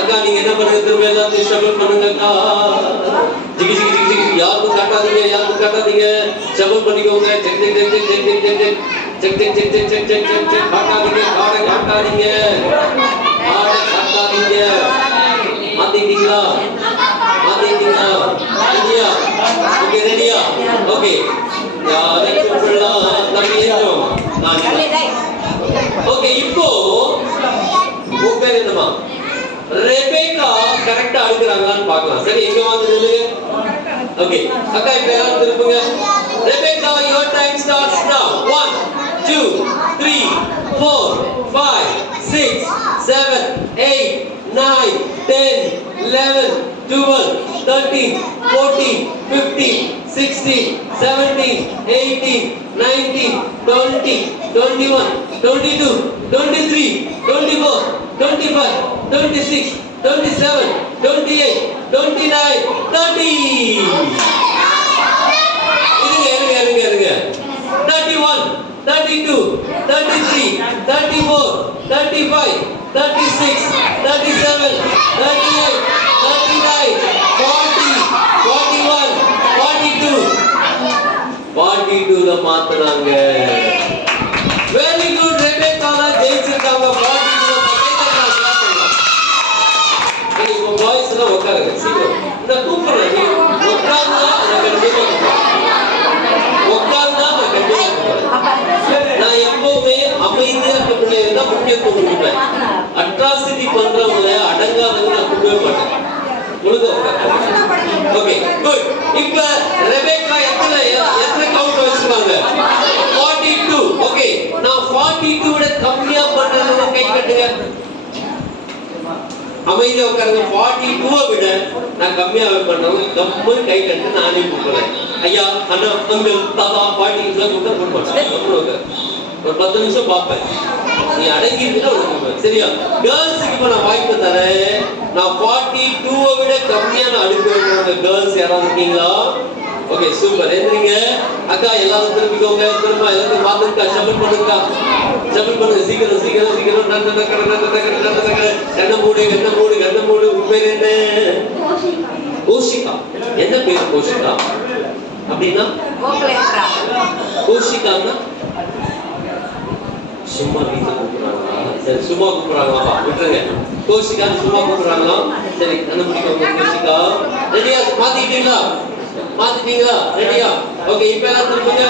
அக்கா நீங்க என்ன பண்ணுங்க, திரும்ப எல்லாத்தையும் ஷஃபிள் பண்ணுங்க அக்கா. ஜிகி ஜிகி ஜிகி ஜிகி, யாருக்கும் காட்டாதீங்க, யாருக்கும் காட்டாதீங்க. ஷஃபிள் பண்ணிக்கோங்க. Check check check check check check check check check check check check check check check. காட்டாதீங்க, காடை காட்டாதீங்க, காடை காட்டாதீங்க. மாத்திட்டீங்களா? மாத்திட்டீங்களா? ரெடியா? ஓகே ரெடியா? ஓகே. யாரை கூப்பிடலாம்? தம்பி ஏற்றும். ஓகே, இப்போ உங்க பேர் என்னமா? ரெபேக்கா கரெக்டா அடுக்குறாங்களான்னு பார்க்கலாம். சரி, எங்க வந்து நில்லுங்க. ஓகே, அக்கா இப்ப எல்லாரும் திருப்புங்க. Rebecca, your time starts now. 1 2 3 4 5 6 7 8 9 10 11 12 13 14 15 16 17 18 19 20 21 22 23 24 25 26 27 28 29 30. இருங்க 31 32 33 34 35 36 37 38 39 40 41 42 42 மாத்துறாங்க. Very good. ரெபேக்கா ஜெயிச்சிருக்காங்க. 42 இப்போ பாய்ஸ் எல்லாம் உட்காருங்க. சீக்கிரம் நான் கூப்பிடுறேன். உட்கார்ந்தா நான் கண்டிப்பா நான் எப்பவுமே அமைதியா இருக்க பிள்ளைங்க தான் முக்கியத்துவம் கொடுப்பேன். அட்ராசிட்டி பண்றவங்க அடங்காதவங்க நான் கொடுக்கவே மாட்டேன். முழுக்க ஓகே குட். இப்ப ரெபேக்கா எத்தனை கவுண்ட் வச்சிருக்காங்க? 42. ஓகே, நான் 42 விட கம்மியா பண்றதுன்னு கை கட்டுங்க. அமைதியா உட்காருங்க. 42 விட நான் கம்மியாவே பண்றேன். கம்மு கை கட்டு நானே கூப்பிடுறேன். ஐயா அண்ணா அங்கிள் தாத்தா பாட்டி எல்லாம் கூப்பிட்டு போட மாட்டேன். ஒரு 10 நிமிஷம் பார்ப்பேன். நீ அடங்கி இருந்தா உனக்கு சரியா? கேர்ள்ஸுக்கு இப்ப நான் வாய்ப்பு தரேன். நான் 42 விட கம்மியா நான் அடுக்க வைக்கிறேன். கேர்ள்ஸ் யாராவது இருக்கீங்களா? Okay super. எந்திரிங்க அக்கா, எல்லாரும் திரும்பிக்கோங்க. திரும்ப எல்லாரும் மாத்துக்கா, ஷஃபிள் பண்ணுங்கக்கா, ஷஃபிள் பண்ணுங்க. சீக்கிரம் சீக்கிரம் சீக்கிரம். கண்ண மூடு. உன் பேர் என்ன? கோஷிகா. என்ன பேர் கோஷிகா? அப்படின்னா கோஷிகான்னா சும்மா வீட்டுல கூப்பிடுறாங்களா? சரி, சும்மா கூப்பிடுறாங்களா? விட்டுருங்க. கோஷிகா சும்மா கூப்பிடுறாங்களா? சரி, கண்டுபிடிக்கோங்க. கோஷிகா ரெடியா? மாத்திட்டீங்களா? ரெடியா? ஓகே, இப்ப எல்லாம் திருப்புங்க.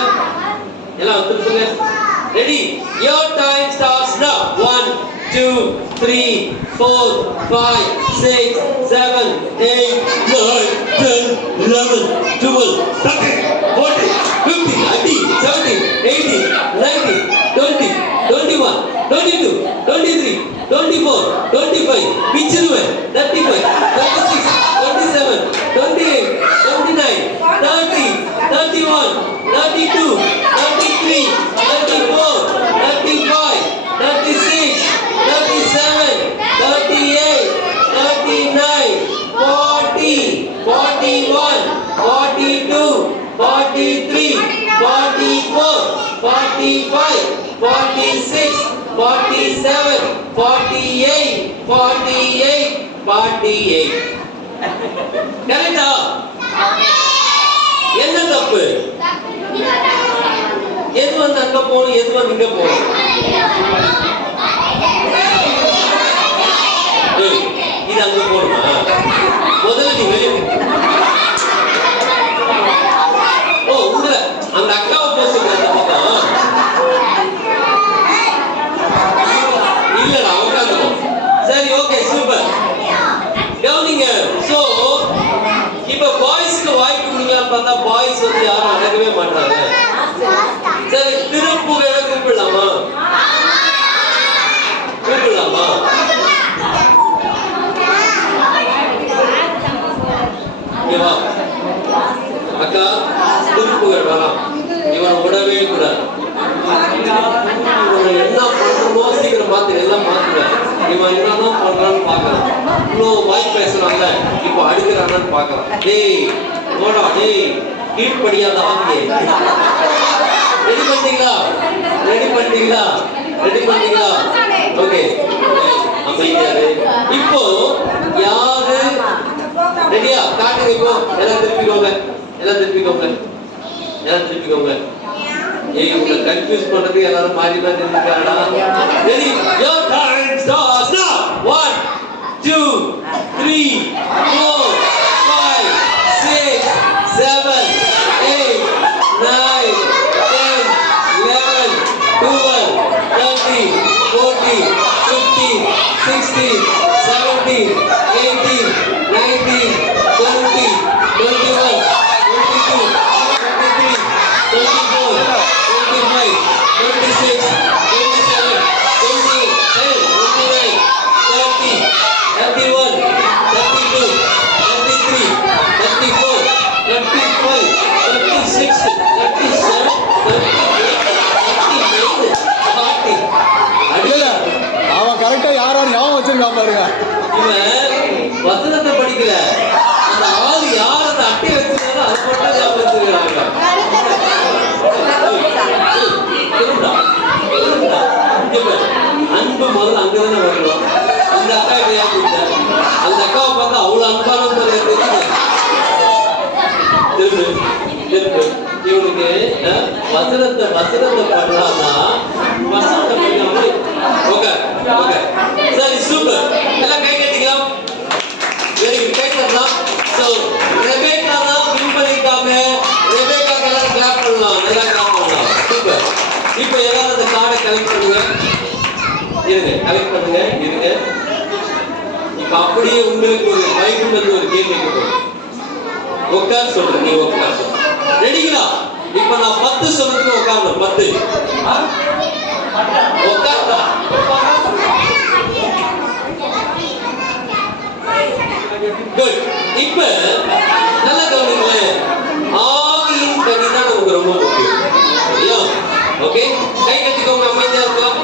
Ready? your time starts now. 1 2 3 4 5 6 7 8 9 10 11 12 13 14 15 16 17 18 19 20 21 22 23 24 25 பிச்சிருவேன். 35 36 37 28 29 30 31 32 33 34 35 36 37 38 39 40 41 42 43 44 45 46 47 48 48 கரெக்டா? என்ன தப்பு? எது வந்து அங்க போகணும், எது வந்து இங்க போகணும்? இது அங்க போகணுமா? முதல்ல நீ வெளியே உங்களை அந்த அக்காவை பேசுங்க. இல்லடா உட்காந்துக்கும். சரி ஓகே சூப்பர். கவனிங்க. சோ இப்ப பாய்ஸ்க்கு வாய்ப்பு கொடுக்கலான்னு பார்த்தா பாய்ஸ் வந்து யாரும் அடங்கவே மாட்டாங்க. சரி, திருப்புகளை கூப்பிடலாமா? அக்கா திருப்புகள் வரலாம். இவன் விடவே கூடாது. என்ன பண்றோமோ சீக்கிரம் பார்த்து எல்லாம் மாத்துவேன். இவன் என்னன்னா பண்றான்னு பாக்கலாம். இவ்வளவு வாய் பேசுறாங்க, இப்போ அடுக்கிறான்னு பாக்கலாம். டேய் ஓடா, டேய் கீழ்படியாத ஆகியே. ரெடி பண்ணிட்டீங்களா? ஓகே அமைதியாரு. இப்போ ரெடியா? காட்டுங்க இப்போ. எல்லாம் திருப்பிக்கோங்க. எல்லாம் திருப்பிக்கோங்க. எல்லாம் திருப்பிக்கோங்க. ஏய் உங்களை கன்ஃபியூஸ் பண்றதுக்கு எல்லாரும் மாறி மாறி நின்னுட்டாங்கடா. Ready? Your turn starts now. 1 2 3 4 5 6 7 8 9 10 11 12 13 14 15 16 17 18 19 20 21 22 23 24 25 26 27 28 29 30 31 32 33 34 35 36 37 38 39 40 அவன் கரெக்டா யாரும் ஞாபகம் வச்சிருக்கான் பாருங்க. இவன் வசனத்தை படிக்கல, அந்த ஆள் யார் அந்த அட்டை வச்சிருக்காரோ அது மட்டும் ஞாபகம் வச்சிருக்காங்க. அன்பு முதல்ல அங்கதானே வரணும். அந்த அக்கா ஞாபகம், அந்த அக்காவை பார்த்தா அவ்வளவு அன்பானவங்க இவனுக்கு வசனத்தை பண்ணலாம்னா வசனத்தை பண்ணாம ஓகே ஓகே சரி சூப்பர். எல்லாம் கை கட்டிக்கலாம். Very good. கை தட்டலாம். சோ ரெபேக்கா தான் வின் பண்ணிருக்காங்க. ரெபேக்காக்கு எல்லாம் கிளாப் பண்ணலாம். நல்லா கிளாப் பண்ணலாம். சூப்பர். இப்போ எல்லாரும் அந்த கார்டை கலெக்ட் பண்ணுங்க. கலெக்ட் பண்ணுங்க. இருங்க. இப்போ அப்படியே உங்களுக்கு ஒரு பைபிள் வந்து ஒரு கேள்வி கேட்கணும். உட்கார் சொல்றேன். நீ உட்கார். ரெடிங்களா? இப்போ நான் 10 சொல்றதுக்கு உட்காரணும். 10 உட்கார்ந்தா குட். இப்ப நல்ல கவனிங்களேன். ஆவியின் கனி தான் நமக்கு ரொம்ப முக்கியம். சரியா? ஓகே, கை கட்டிக்கோங்க. அமைதியா இருக்கலாம்.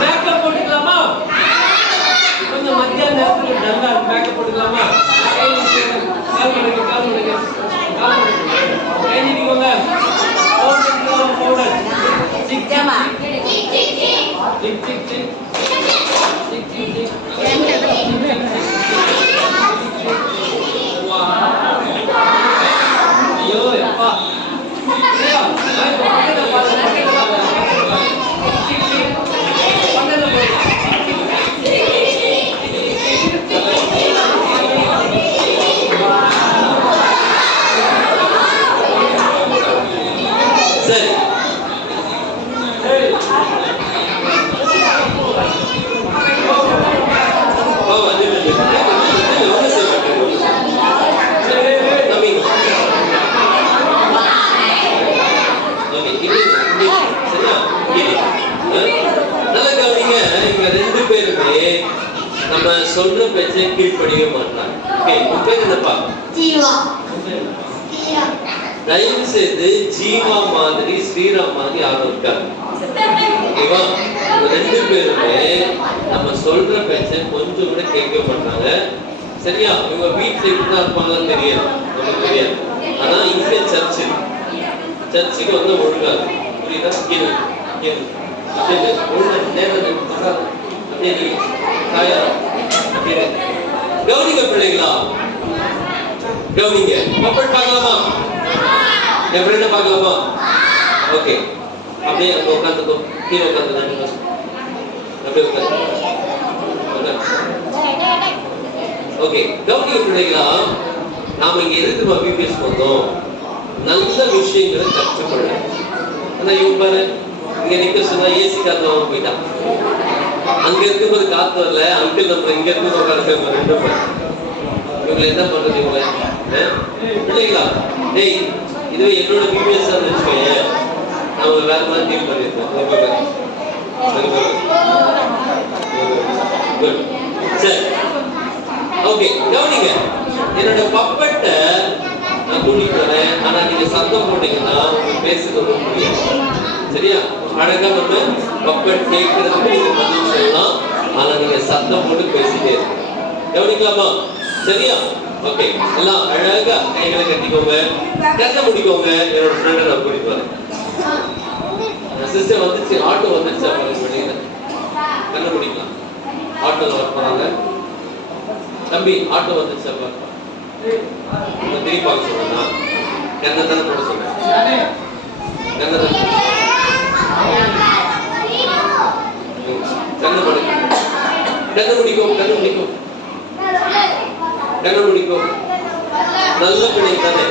மேக்கப் போட்டுக்கலாமா? கொஞ்சம் மத்தியான நேரத்துல நல்லா மேக்கப் போட்டுக்கலாமா? கால் பண்ணுங்க. கை நீட்டிக்கோங்க. பவுடர் சிக்ஜாமா சிக் சிக் சிக் ஐயோ அப்பா சரி நம்ம சொல்ற பேச்சை கீழ்ப்படிய மாட்டாங்க. ஓகே, உங்க பேர் என்னப்பா? ஜீவா. தயவு செய்து ஜீவா மாதிரி ஸ்ரீராம் மாதிரி யாரும் இருக்காங்க. ஓகேவா? ரெண்டு பேருமே நம்ம சொல்ற பேச்சை கொஞ்சம் கூட கேட்க மாட்டாங்க. சரியா? இவங்க வீட்டுல இப்படிதான் இருப்பாங்கன்னு தெரியாது, நமக்கு தெரியாது. ஆனா இங்க சர்ச்சுக்கு வந்து ஒழுங்காது. புரியுதா? கவனிங்க பிள்ளைங்களா, கவனிங்க. பப்பட் பார்க்கலாமா? என் ஃப்ரெண்ட பார்க்கலாமா? ஓகே, அப்படியே அங்க உட்காந்துக்கோ. கீழே உட்காந்து அப்படியே உட்காந்து. ஓகே, கவனிங்க பிள்ளைங்களா, நாம இங்க எதுக்கு பிபிஎஸ் வந்தோம்? நல்ல விஷயங்களை கற்றுக்கொள்ள. ஆனா இவங்க பாரு, இங்க நிக்க சொன்னா ஏசி காத்து வாங்க போயிட்டான். அங்க இருக்கும்போது காத்து வரல. அங்கிள் நம்ம இங்க இருந்து உட்காந்து ரெண்டு பேர் இவங்களை என்ன பண்றது? இவங்க பிள்ளைங்களா, டேய் இதுவே என்னோட பிபிஎஸ் தான் வச்சுக்கோங்க, நம்ம வேற மாதிரி டீல் பண்ணிருக்கோம். சரி, ஓகே, கவனிங்க. என்னோட பப்பட்டை நான் கூட்டிட்டு வரேன். ஆனா நீங்க சத்தம் போட்டீங்கன்னா பேசுறது ரொம்ப முடியும். சரியா? அழகா நம்ம பப்பட் கேட்கறதுக்கு நீங்க பதில் சொல்லலாம். ஆனா நீங்க சத்தம் போட்டு பேசிட்டே இருக்கு. கவனிக்கலாமா? சரியா? ஓகே, எல்லாம் அழகா கைகளை கட்டிக்கோங்க. கண்ணை முடிக்கோங்க. என்னோட ஃப்ரெண்டை நான் கூட்டிட்டு வரேன். சிஸ்டர் வந்துச்சு, ஆட்டோ வந்துச்சு. அவங்க கண்ணை முடிக்கலாம். ஆட்டோ ஆட்டோல வர போறாங்க. தம்பி ஆட்டோ வந்துச்சு சார். திருப்பி பார்க்க சொல்லுங்க. கண்ணதான போட சொன்னேன். கண்ணதான கண்ணு படுங்க. கண்ணு முடிக்கும். நல்ல பிள்ளை தானே,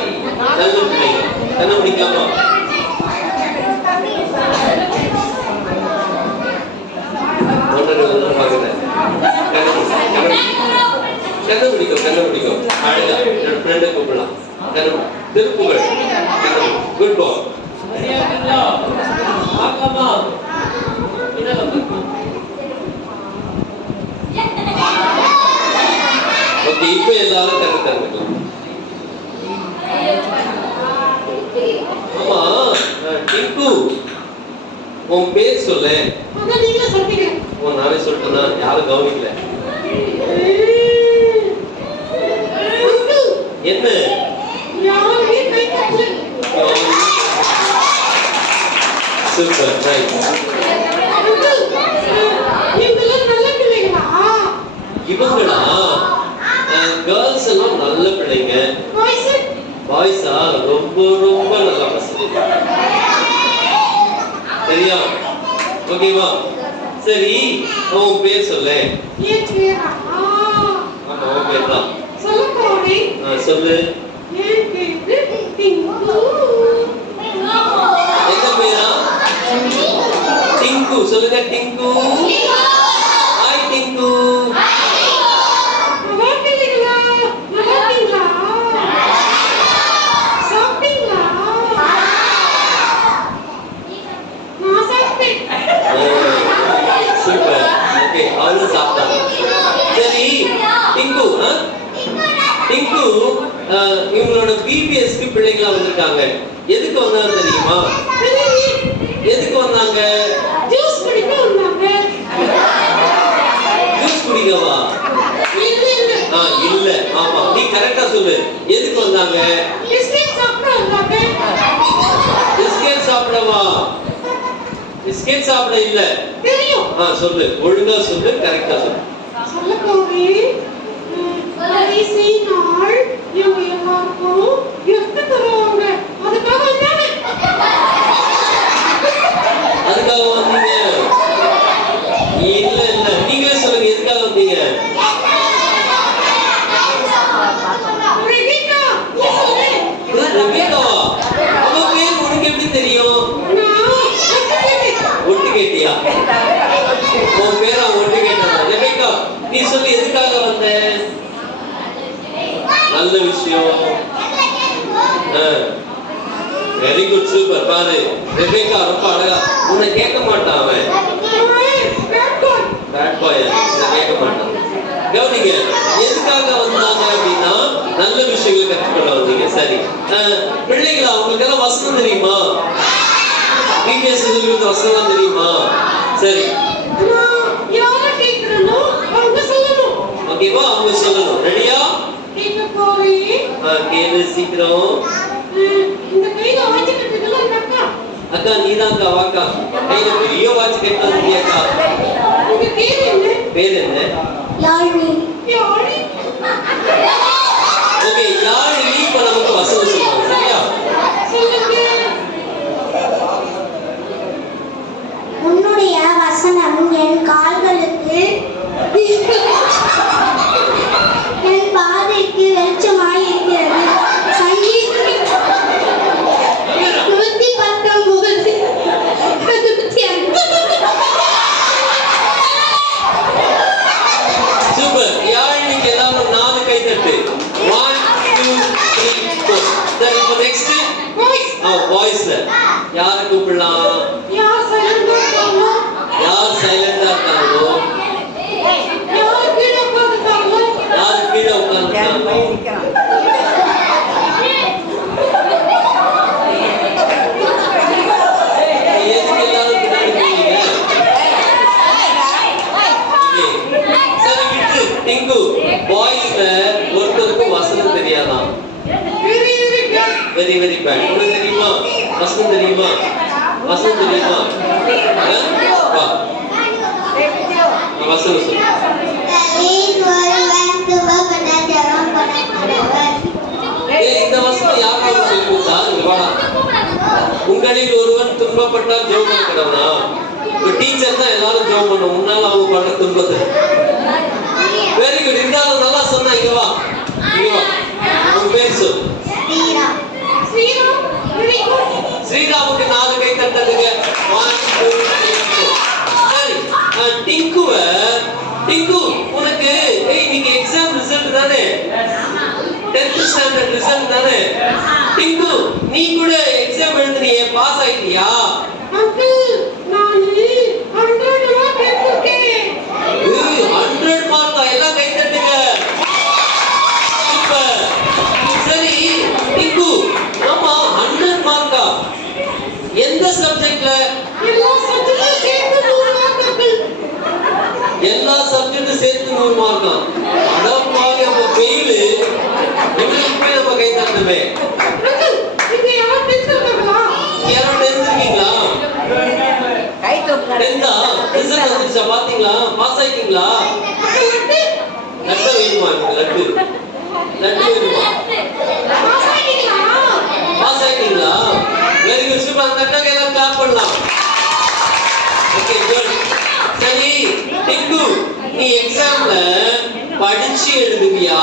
நல்ல பிள்ளை. கண்ணு முடிக்காமா கண்ணு பிடிக்கும். அழகா என்னோட ஃப்ரெண்டை கூப்பிடலாம். திருப்புகள் குட் பாய். ஓகே, இப்ப எல்லாரும் கண்ணு திறந்துக்கலாம். ஆமா டிங்கு, உன் பேர் சொல்லு. நானே சொல்லிட்டேன்னா யாரும் கவனிக்கல. என்ன சூப்பர் நைஸ். இவங்களா கேர்ள்ஸ் எல்லாம் நல்ல பிள்ளைங்க. பாய்ஸா ரொம்ப ரொம்ப நல்ல பசங்க. சரியா? ஓகேவா? சரி, உன் பேர் சொல்லு. ஆமா, உன் பேர் தான் சொல்லு. எந்த பேரா? டிங்கு. சொல்லுங்க டிங்கு. ஹாய் டிங்கு. சூப்பர். ஓகே, அவரு சாப்பிட்டாங்க. சரி டிங்கு, டிங்கு இவங்களோட பிபிஎஸ்க்கு பிள்ளைங்களா வந்திருக்காங்க. எதுக்கு வந்தாங்க தெரியுமா? எதுக்கு வந்தாங்க? ஜூஸ் குடிக்கவா? இல்ல. ஆமா, நீ கரெக்டா சொல்லு. எதுக்கு வந்தாங்க? பிஸ்கட் சாப்பிடவா? பிஸ்கட் சாப்பிட இல்ல. தெரியும். சொல்லு, ஒழுங்கா சொல்லு, கரெக்டா சொல்லு. கடைசி நாள் இவங்க எல்லாருக்கும் gift தருவாங்க. அதுக்காக வந்தாங்க. அதுக்காக வந்தீங்க? இல்ல நீங்களே சொல்லுங்க, எதுக்காக வந்தீங்க? ரெபேக்காவா? அவ பேர் உனக்கு எப்படி தெரியும்? ஒட்டு கேட்டியா? உன் பேரா ஒட்டு கேட்டா? ரெபேக்கா, நீ சொல்லு, எதுக்காக வந்த? நல்ல விஷயம். Very good, super. பாரு ரெபேக்கா ரொம்ப அழகா. உன்னை கேட்க மாட்டான் அவன். பேட் பாய் கேட்க மாட்டான். கவனிங்க, எதுக்காக வந்தாங்க அப்படின்னா நல்ல விஷயங்களை கற்றுக்கொள்ள வந்தீங்க. சரி பிள்ளைங்களா, உங்களுக்கு எல்லாம் வசனம் தெரியுமா? பிபிஎஸ் சொல்லிருந்த வசனம் தெரியுமா? சரி, ஓகேவா? அவங்க சொல்லணும். ரெடியா? கேளு சீக்கிரம். அக்கா நீதான்க்கா, வாக்கா. கையில பெரிய வாட்ச் கட்ட வந்தியாக்கா. பேர் என்ன? ஓகே, யாழி இப்ப நமக்கு வசனம் சொல்லுவாங்க. சரியா? உன்னுடைய வசனம் என் கால்களுக்கு என் பாதைக்கு வெளிச்சமாய் இருக்கிறது. சூப்பர். யாழினிக்கு எல்லாரும் 4 கை தட்டு. 1 2 3 4. சரி, இப்போ நெக்ஸ்ட் வாய்ஸ்ல யாரை கூப்பிடலாம்? யார் சைலண்டா இருக்காங்களோ, யார் கீழே உட்கார்ந்துட்டாங்களோ. எதுக்கு எல்லாரும் பின்னாடி போறீங்க? சரி விட்டு. டிங்கு, பாய்ஸ்ல ஒருத்தருக்கும் வசனம் தெரியாதான். Very very bad. உனக்கு தெரியுமா? வசனம் தெரியுமா? வசனம் தெரியுமா? வா, வசனம் சொல்லு. உங்களில் ஒருவன் துன்பப்பட்டால் ஜெபம் பண்ண கடவுளா? இப்ப டீச்சர் தான் எல்லாரும் ஜெபம் பண்ணும், முன்னால அவங்க பண்ற துன்பத்தை. Very good. இருந்தாலும் நல்லா சொன்னா. இங்க வா, இங்க வா. உங்க பேர் சொல்லு. ஸ்ரீராம். Sriram, very good. ஸ்ரீராமுக்கு 4 கை தட்டுங்க. 1 2 3 4. சரி, டிங்கு உனக்கு இன்னைக்கு எக்ஸாம் ரிசல்ட் தானே? 10th ஸ்டாண்டர்ட் ரிசல்ட் தானே? டிங்கு நீ கூட எக்ஸாம் எழுதுனியே, பாஸ் ஆயிட்டியா? அங்கிள், நான் 100 மார்க் எடுத்துட்டேன். 100 மார்க். எல்லாம் கை தட்டுங்க. சூப்பர். சரி டிங்கு, ஆமா 100 மார்க்கா? எந்த சப்ஜெக்ட்ல? எல்லா சப்ஜெக்டும் சேர்த்து 100 மார்க் அங்கிள். எல்லா சப்ஜெக்டும் சேர்த்து 100 மார்க்கா? அடப்பாவி, அப்ப ஃபெயில். இவனுக்கு போய் நம்ம கை தட்டணுமே. அங்கிள், நீங்க யார் தெரிஞ்சுக்கிறீங்களா? யாரும் தெரிஞ்சிருக்கீங்களா? கை தூக்கு. 10th ரிசல்ட் வந்துருச்சா? பாத்தீங்களா? பாஸ் ஆயிட்டீங்களா? லட்டு வேணுமா? லட்டு வேணுமா? பாஸ் ஆயிட்டீங்களா? பாஸ் ஆயிட்டீங்களா? Very good. சூப்பர். அந்த அக்காக்கு எல்லாம் கிளாப் பண்ணலாம். Okay, good. சரி டிங்கு, நீ எக்ஸாம்ல படிச்சு எழுதுவியா,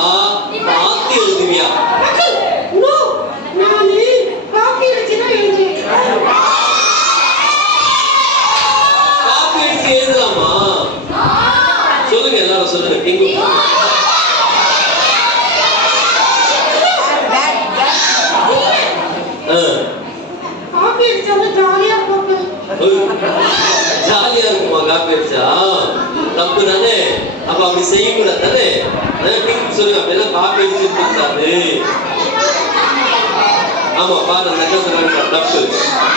பார்த்து எழுதுவியா? அங்கிள், நோ, நான் காப்பி வச்சு தான் எழுதுவேன். காப்பி அடிச்சு எழுதலாமா? சொல்லுங்க, எல்லாரும் சொல்லுங்க. டிங்கு காப்பி அடிச்சாலும் ஜாலியா இருக்கும். ஜாலியா இருக்குமா காப்பி அடிச்சா? தப்பு தானே? அப்ப அப்படி செய்யக்கூடாது தானே? டிங்கு சொல்லுங்க, அப்படியெல்லாம் காப்பி அடிச்சு இருக்காது. ஆமா, பாரு, நல்ல சொல்றாங்க, தப்பு.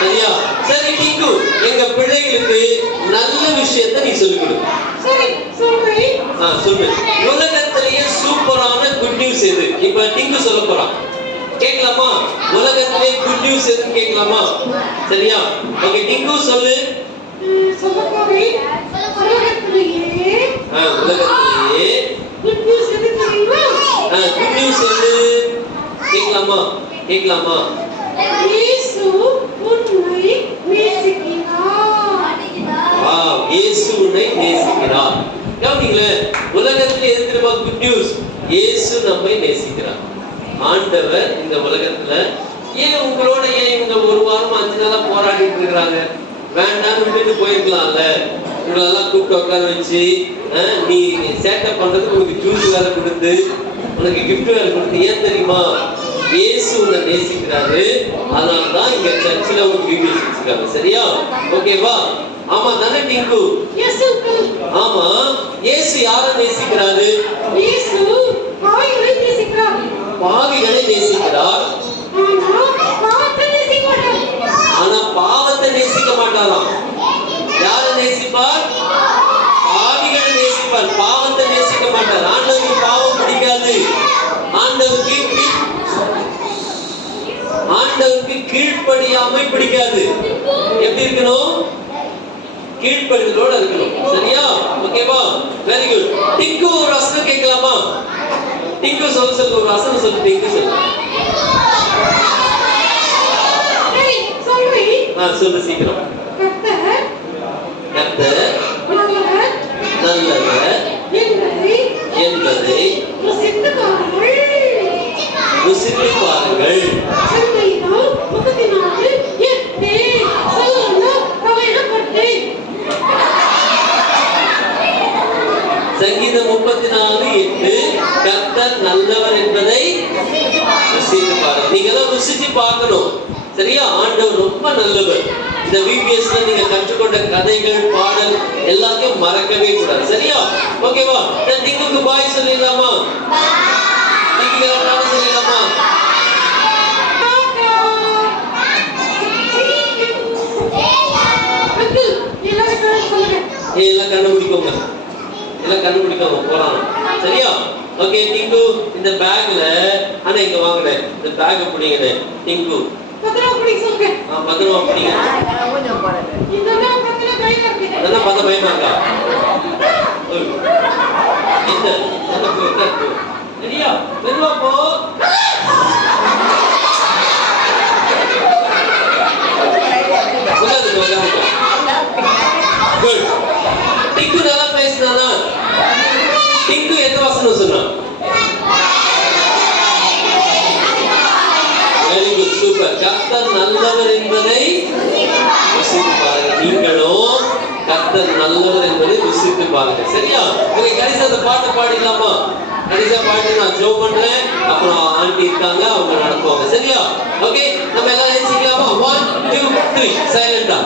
சரியா? சரி டிங்கு, எங்க பிள்ளைகளுக்கு நல்ல விஷயத்தை நீ சொல்லிக் கொடு. சரி, சொல்றேன். சொல்லு. உலகத்திலேயே சூப்பரான குட் நியூஸ் எது? இப்ப டிங்கு சொல்ல போறான், கேட்கலாமா? உலகத்திலே குட் நியூஸ் எதுன்னு கேட்கலாமா? சரியா? ஓகே டிங்கு சொல்லு. சொல்ல போறேன். உலகத்திலேயே குட் நியூஸ் எது தெரியுமா? குட் நியூஸ் எது? கேட்கலாமா? இயேசு உன்னை நேசிக்கிறார். இயேசு உன்னை நேசிக்கிறார். கவனிங்களே, உலகத்திலே எது தெரியுமா குட் நியூஸ்? இயேசு நம்மை நேசிக்கிறார். ஆண்டவர் இந்த உலகத்துல உங்களோட இவங்க 1 வாரம் 5 நாளா போராடிட்டு இருக்கிறாங்க? வேண்டாம்னு விட்டுட்டு போயிருக்கலாம்ல. உங்களெல்லாம் கூப்பிட்டு உட்கார வச்சு நீ சேட்டை பண்றதுக்கு உனக்கு ஜூஸ் வேலை கொடுத்து, உனக்கு கிஃப்ட் வேலை கொடுத்து. ஏன் தெரியுமா? இயேசு உன்னை நேசிக்கிறாரு. அதனாலதான் இங்க சர்ச்சில் உனக்கு வீடியோ வச்சிருக்காங்க. சரியா? ஓகேவா? ஆமா தானே டிங்கு? ஆமா. இயேசு யாரை நேசிக்கிறாரு? இயேசு பாவிகளை நேசிக்கிறார். பாவிகளை நேசிக்கிறார். ஆனா பாவத்தை நேசிக்க மாட்டாராம். யாரை நேசிப்பார்? பாவிகளை நேசிப்பார். பாவத்தை நேசிக்க மாட்டார். ஆண்டவருக்கு பாவம் பிடிக்காது. ஆண்டவருக்கு கீழ்ப்படியாமை பிடிக்காது. எப்படி இருக்கணும்? கீழ்ப்படிதலோட இருக்கணும். சரியா? ஓகேவா? Very good. டிங்கு ஒரு வசனம் கேட்கலாமா? டிங்கு சொல்லு, ஒரு வசனம் சொல்லு. டிங்கு சொல்லு. சொல்லு சீக்கிரம். கர்த்தர் நல்லவர் என்பதை ருசித்து பாருங்கள். சங்கீதம் 34:8 கர்த்தர் நல்லவர் என்பதை ருசித்து பாருங்கள். நீங்க எல்லாம் ருசிச்சு பார்க்கணும். சரியா? ஆண்டவர் ரொம்ப நல்லவர். இந்த VPSல நீங்க கற்றுக்கொண்ட கதைகள், பாடல் எல்லாத்தையும் மறக்கவே கூடாது. சரியா? ஓகேவா? டிங்குக்கு பாய் சொல்லிடலாமா? டிங்குக்கு எல்லாரும் சொல்லிடலாமா? எல்லாம் கண்டுபிடிக்கோங்க. போலாம். சரியா? ஓகே டிங்கு, இந்த பேக்ல ஆனா இங்க வாங்குனேன். இந்த பேக் பிடிங்கனே. டிங்கு பத்திரமா பிடிங்க. பத்திரமா பிடிங்க. இதெல்லாம் பார்த்த பயமா இருக்கா? சரியா? மெதுவா போ. டிங்கு நல்லா பேசினானா? டிங்கு எந்த வசனம் சொன்னான்? Very good, super. கர்த்தர் நல்லவர் என்பதை ருசித்து பாருங்க. நீங்களும் கர்த்தர் நல்லவர் என்பதை ருசித்து பாருங்க. சரியா? ஓகே, கடைசியா அந்த பாட்டை பாடிடலாமா? கடைசியா பாட்டு நான் ஜோ பண்றேன். அப்புறம் ஆண்டி இருக்காங்க, அவங்க நடத்துவாங்க. சரியா? ஓகே, நம்ம எல்லாரும் ஏசிக்கலாமா? 1 2 3 சைலண்டா.